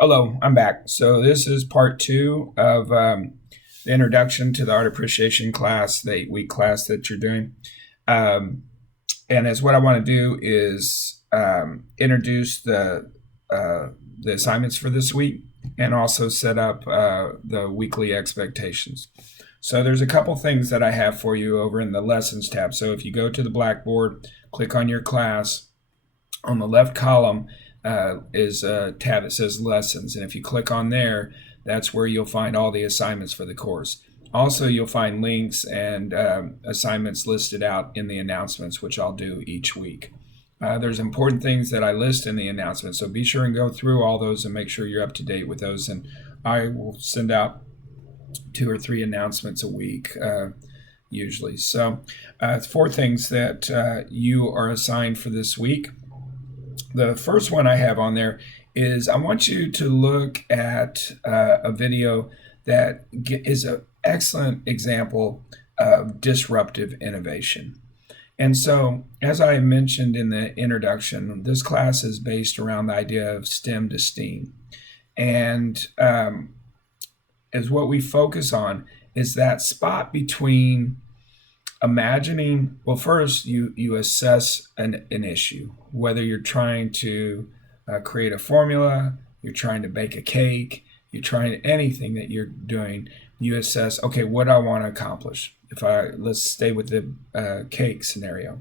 Hello, I'm back. So this is part two of the introduction to the art appreciation class, the 8-week class that you're doing. Um, and as what I want to do is introduce the assignments for this week and also set up the weekly expectations. So there's a couple things that I have for you over in the lessons tab. So if you go to the Blackboard, click on your class, on the left column is a tab that says lessons. And if you click on there, that's where you'll find all the assignments for the course. Also, you'll find links and assignments listed out in the announcements, which I'll do each week. There's important things that I list in the announcements, so be sure and go through all those and make sure you're up to date with those. And I will send out 2 or 3 announcements a week usually. So 4 things that you are assigned for this week. The first one I have on there is I want you to look at a video that is an excellent example of disruptive innovation. And so, as I mentioned in the introduction, this class is based around the idea of STEM to STEAM. And as what we focus on is that spot between imagining, well, first you assess an issue, whether you're trying to create a formula, you're trying to bake a cake, you're trying anything that you're doing, you assess, okay, what do I want to accomplish? Let's stay with the cake scenario.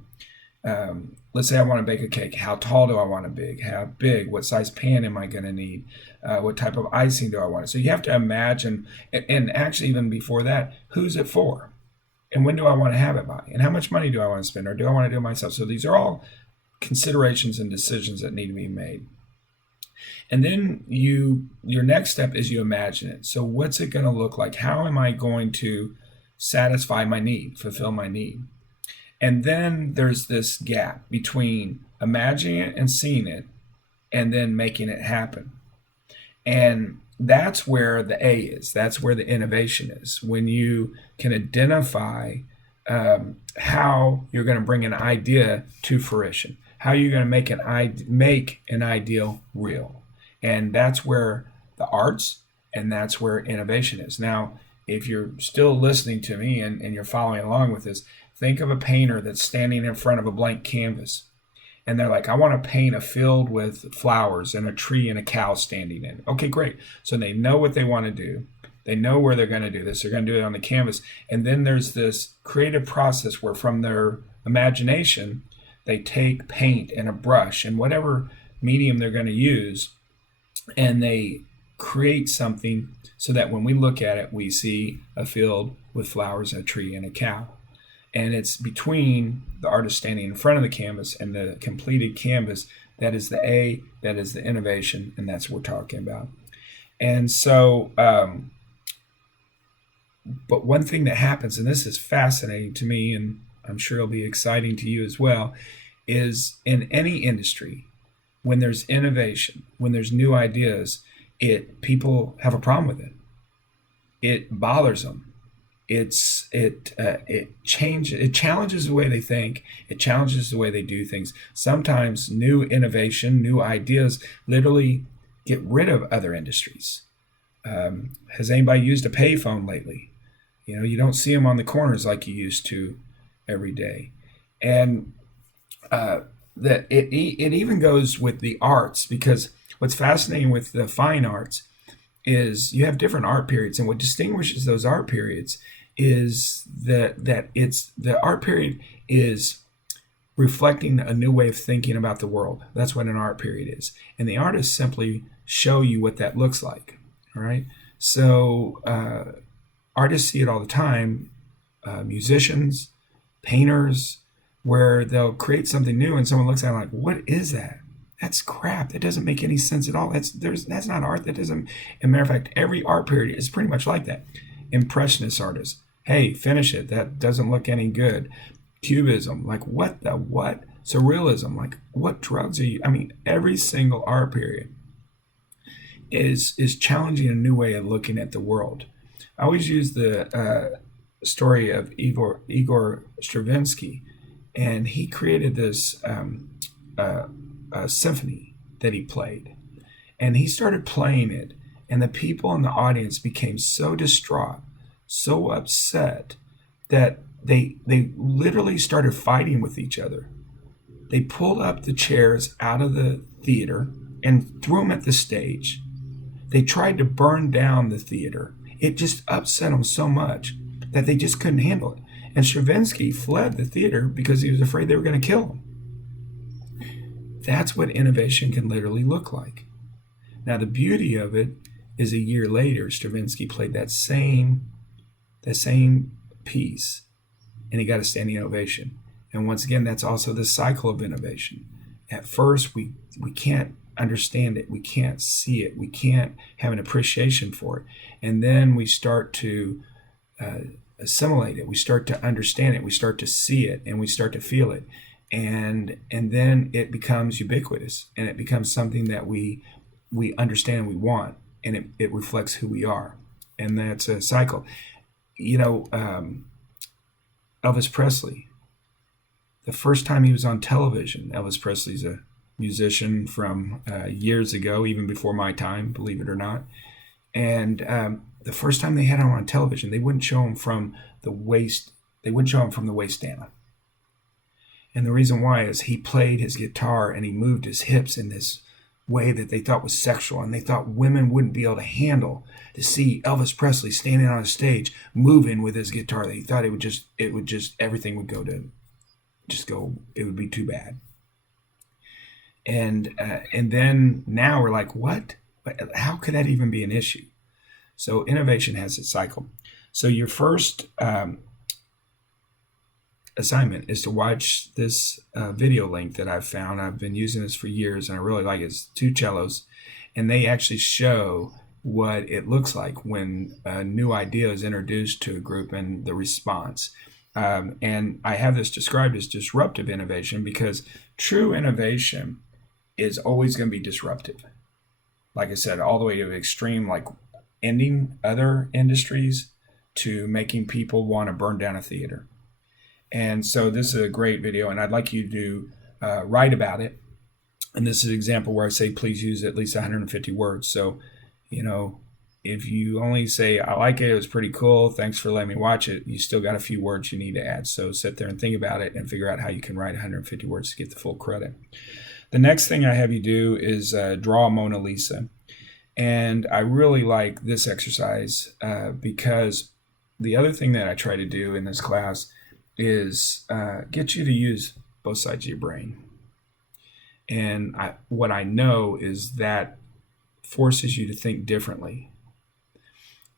Let's say I want to bake a cake. How tall do I want to bake? How big? What size pan am I going to need? What type of icing do I want? So you have to imagine, and actually even before that, who's it for? And when do I want to have it by? And how much money do I want to spend? Or do I want to do it myself? So these are all considerations and decisions that need to be made. And then your next step is you imagine it. So what's it going to look like? How am I going to satisfy my need, fulfill my need? And then there's this gap between imagining it and seeing it and then making it happen. And that's where the A is. That's where the innovation is. When you can identify how you're going to bring an idea to fruition, how you're going to make an ideal real. And that's where the arts and that's where innovation is. Now, if you're still listening to me and you're following along with this, think of a painter that's standing in front of a blank canvas. And they're like, I want to paint a field with flowers and a tree and a cow standing in. Okay, great. So they know what they want to do. They know where they're going to do this. They're going to do it on the canvas. And then there's this creative process where from their imagination, they take paint and a brush and whatever medium they're going to use, and they create something so that when we look at it, we see a field with flowers, a tree, and a cow. And it's between the artist standing in front of the canvas and the completed canvas that is the A, that is the innovation, and that's what we're talking about. And so, but one thing that happens, and this is fascinating to me, and I'm sure it'll be exciting to you as well, is in any industry, when there's innovation, when there's new ideas, people have a problem with it. It bothers them. It challenges the way they think. It challenges the way they do things. Sometimes new innovation, new ideas literally get rid of other industries. Has anybody used a payphone lately? You don't see them on the corners like you used to every day. And that it even goes with the arts, because what's fascinating with the fine arts is you have different art periods, and what distinguishes those art periods is that it's the art period is reflecting a new way of thinking about the world. That's what an art period is, and the artists simply show you what that looks like. All right, so artists see it all the time. Musicians, painters, where they'll create something new, and someone looks at it like, "What is that? That's crap. That doesn't make any sense at all. That's not art. That doesn't." As a matter of fact, every art period is pretty much like that. Impressionist artists, hey, finish it. That doesn't look any good. Cubism, like what? Surrealism, like what drugs are you? I mean, every single art period is challenging a new way of looking at the world. I always use the story of Igor Stravinsky, and he created this symphony that he played. And he started playing it, and the people in the audience became so distraught, so upset, that they literally started fighting with each other. They pulled up the chairs out of the theater and threw them at the stage. They tried to burn down the theater. It just upset them so much that they just couldn't handle it. And Stravinsky fled the theater because he was afraid they were going to kill him. That's what innovation can literally look like. Now, the beauty of it is a year later, Stravinsky played that same piece, and he got a standing ovation. And once again, that's also the cycle of innovation. At first, we can't understand it. We can't see it. We can't have an appreciation for it. And then we start to assimilate it. We start to understand it. We start to see it, and we start to feel it. And then it becomes ubiquitous, and it becomes something that we understand, we want, and it reflects who we are. And that's a cycle. Elvis Presley, the first time he was on television, Elvis Presley's a musician from years ago, even before my time, believe it or not. And the first time they had him on television, they wouldn't show him from the waist. They wouldn't show him from the waist down. And the reason why is he played his guitar and he moved his hips in this way that they thought was sexual, and they thought women wouldn't be able to handle to see Elvis Presley standing on a stage moving with his guitar. They thought it would just everything would go to it would be too bad. And then now we're like, what? How could that even be an issue? So innovation has its cycle. So your first assignment is to watch this video link that I've found. I've been using this for years, and I really like it. It's two cellos, and they actually show what it looks like when a new idea is introduced to a group and the response. And I have this described as disruptive innovation, because true innovation is always going to be disruptive. Like I said, all the way to extreme, like ending other industries, to making people want to burn down a theater. And so this is a great video, and I'd like you to write about it. And this is an example where I say, please use at least 150 words. So, if you only say, I like it, it was pretty cool, thanks for letting me watch it, you still got a few words you need to add. So sit there and think about it and figure out how you can write 150 words to get the full credit. The next thing I have you do is draw a Mona Lisa. And I really like this exercise because the other thing that I try to do in this class is get you to use both sides of your brain. And what I know is that forces you to think differently.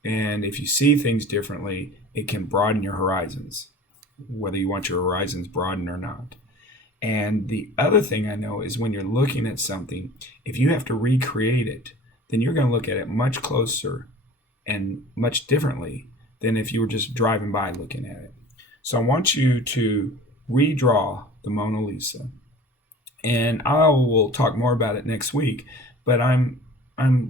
And if you see things differently, it can broaden your horizons, whether you want your horizons broadened or not. And the other thing I know is when you're looking at something, if you have to recreate it, then you're going to look at it much closer and much differently than if you were just driving by looking at it. So I want you to redraw the Mona Lisa. And I will talk more about it next week, but I'm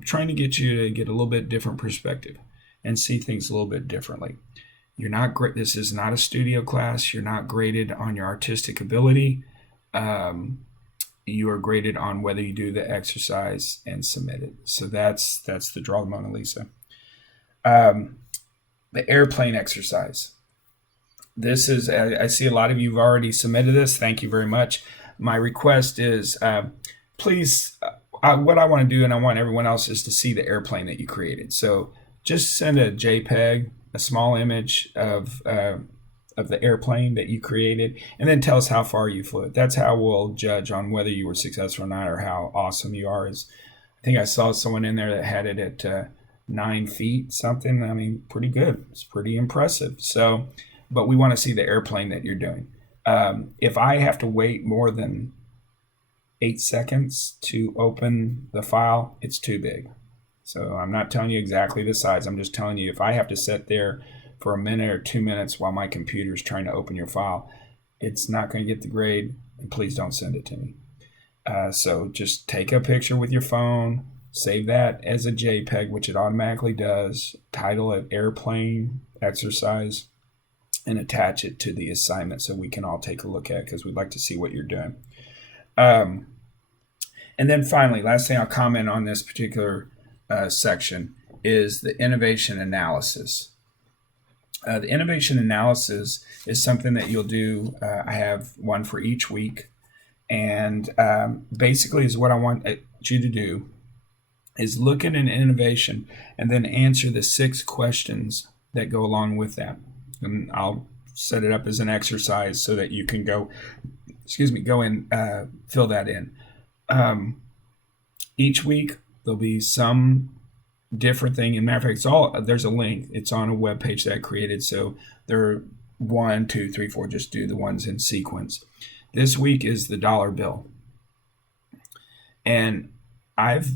trying to get you to get a little bit different perspective and see things a little bit differently. You're not great. This is not a studio class. You're not graded on your artistic ability. You are graded on whether you do the exercise and submit it. So that's the Draw the Mona Lisa. The airplane exercise. This is, I see a lot of you have already submitted this. Thank you very much. My request is, please, what I want to do, and I want everyone else, is to see the airplane that you created. So just send a JPEG, a small image of the airplane that you created, and then tell us how far you flew it. That's how we'll judge on whether you were successful or not, or how awesome you are. I think I saw someone in there that had it at 9 feet something. I mean, pretty good. It's pretty impressive. So, but we want to see the airplane that you're doing. If I have to wait more than 8 seconds to open the file, it's too big. So I'm not telling you exactly the size. I'm just telling you, if I have to sit there for a minute or 2 minutes while my computer is trying to open your file, it's not going to get the grade, and please don't send it to me. So just take a picture with your phone, save that as a JPEG, which it automatically does, title it Airplane Exercise, and attach it to the assignment so we can all take a look at it, because we'd like to see what you're doing. And And then finally, last thing I'll comment on this particular section is the innovation analysis. The innovation analysis is something that you'll do. I have one for each week. And basically is what I want you to do is look at an innovation and then answer the 6 questions that go along with that. And I'll set it up as an exercise so that you can go and fill that in. Each week there'll be some different thing. And matter of fact, there's a link. It's on a web page that I created. So there are 1, 2, 3, 4. Just do the ones in sequence. This week is the dollar bill. And I've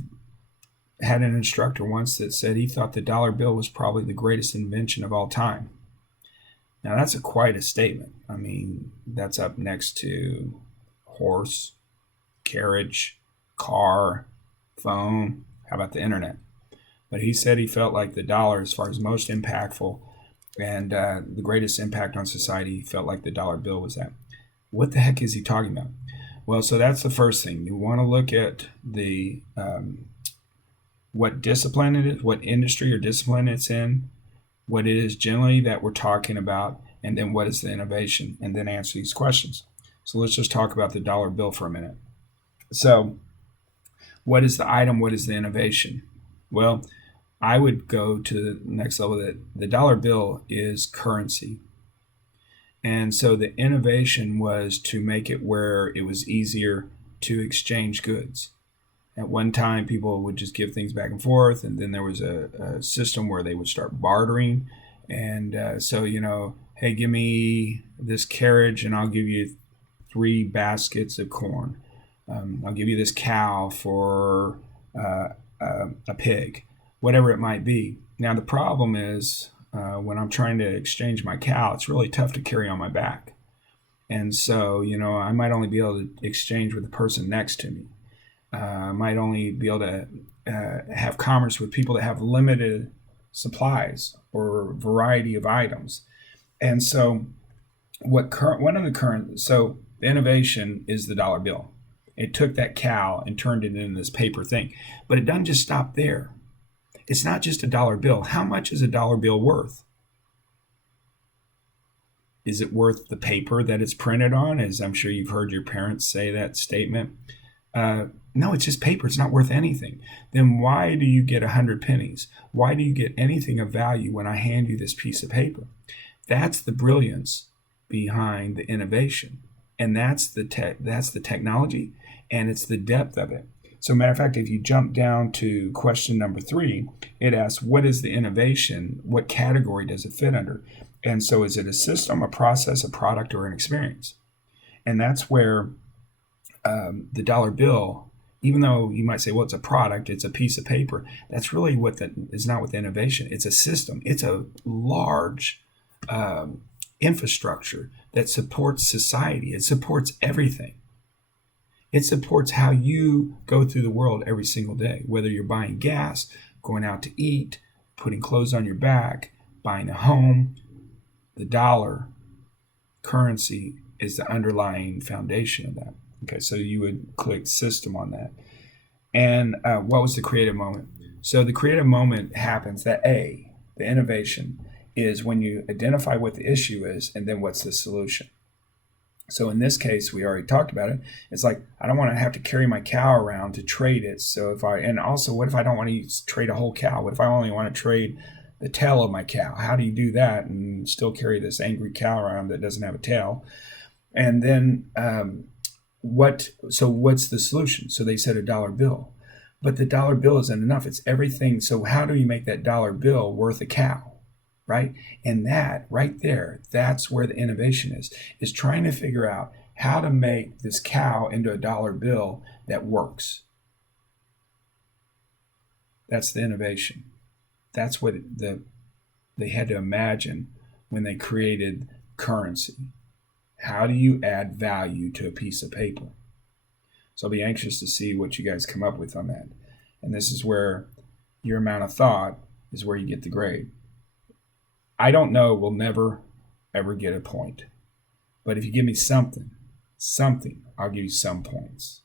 had an instructor once that said he thought the dollar bill was probably the greatest invention of all time. Now that's quite a statement. I mean, that's up next to horse, carriage, car, phone. How about the internet? But he said he felt like the dollar, as far as most impactful and the greatest impact on society, he felt like the dollar bill was that. What the heck is he talking about? Well, so that's the first thing. You want to look at the what discipline it is, what industry or discipline it's in, what it is generally that we're talking about, and then what is the innovation, and then answer these questions. So let's just talk about the dollar bill for a minute. So what is the item? What is the innovation? Well, I would go to the next level that the dollar bill is currency. And so the innovation was to make it where it was easier to exchange goods. At one time, people would just give things back and forth, and then there was a system where they would start bartering. And so, hey, give me this carriage and I'll give you 3 baskets of corn. I'll give you this cow for a pig, whatever it might be. Now, the problem is, when I'm trying to exchange my cow, it's really tough to carry on my back. And so, I might only be able to exchange with the person next to me. I might only be able to have commerce with people that have limited supplies or variety of items. And so so the innovation is the dollar bill. It took that cow and turned it into this paper thing. But it doesn't just stop there. It's not just a dollar bill. How much is a dollar bill worth? Is it worth the paper that it's printed on? As I'm sure you've heard your parents say that statement. No, it's just paper. It's not worth anything. Then why do you get 100 pennies? Why do you get anything of value when I hand you this piece of paper? That's the brilliance behind the innovation. And that's the technology, and it's the depth of it. So matter of fact, if you jump down to question number 3, it asks, what is the innovation? What category does it fit under? And so is it a system, a process, a product, or an experience? And that's where the dollar bill, even though you might say, well, it's a product, it's a piece of paper, that's really is not with innovation. It's a system. It's a large infrastructure that supports society. It supports everything. It supports how you go through the world every single day, whether you're buying gas, going out to eat, putting clothes on your back, buying a home. The dollar currency is the underlying foundation of that. Okay, so you would click system on that. And what was the creative moment? So the creative moment happens that the innovation is when you identify what the issue is and then what's the solution. So in this case, we already talked about it. It's like, I don't want to have to carry my cow around to trade it. So and also, what if I don't want to trade a whole cow? What if I only want to trade the tail of my cow? How do you do that and still carry this angry cow around that doesn't have a tail? And then what's the solution? So they said a dollar bill, but the dollar bill isn't enough. It's everything. So how do you make that dollar bill worth a cow? Right? And that right there, that's where the innovation is trying to figure out how to make this cow into a dollar bill that works. That's the innovation. That's what they had to imagine when they created currency. How do you add value to a piece of paper? So I'll be anxious to see what you guys come up with on that. And this is where your amount of thought is where you get the grade. I don't know, we'll never, ever get a point. But if you give me something, I'll give you some points.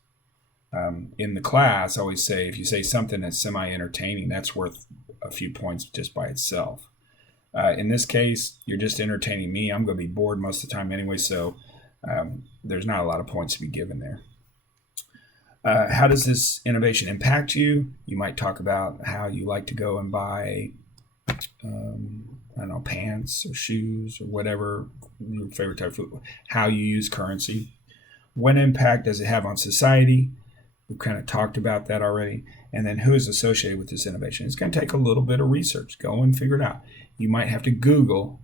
In the class, I always say if you say something that's semi-entertaining, that's worth a few points just by itself. In this case, you're just entertaining me. I'm going to be bored most of the time anyway, so there's not a lot of points to be given there. How does this innovation impact you? You might talk about how you like to go and buy, I don't know, pants or shoes or whatever your favorite type of food, how you use currency. What impact does it have on society? We've kind of talked about that already. And then who is associated with this innovation? It's going to take a little bit of research. Go and figure it out. You might have to Google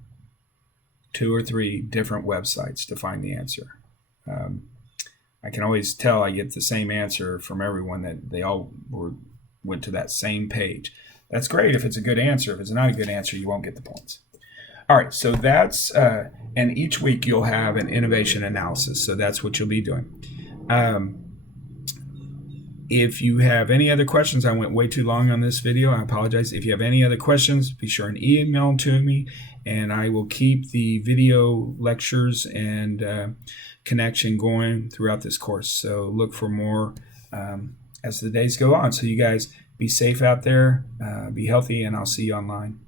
2 or 3 different websites to find the answer. I can always tell I get the same answer from everyone, that they all went to that same page. That's great if it's a good answer. If it's not a good answer, you won't get the points. All right, so that's, and each week you'll have an innovation analysis. So that's what you'll be doing. If you have any other questions, I went way too long on this video. I apologize. If you have any other questions, be sure and email them to me, and I will keep the video lectures and connection going throughout this course. So look for more as the days go on. So you guys be safe out there, be healthy, and I'll see you online.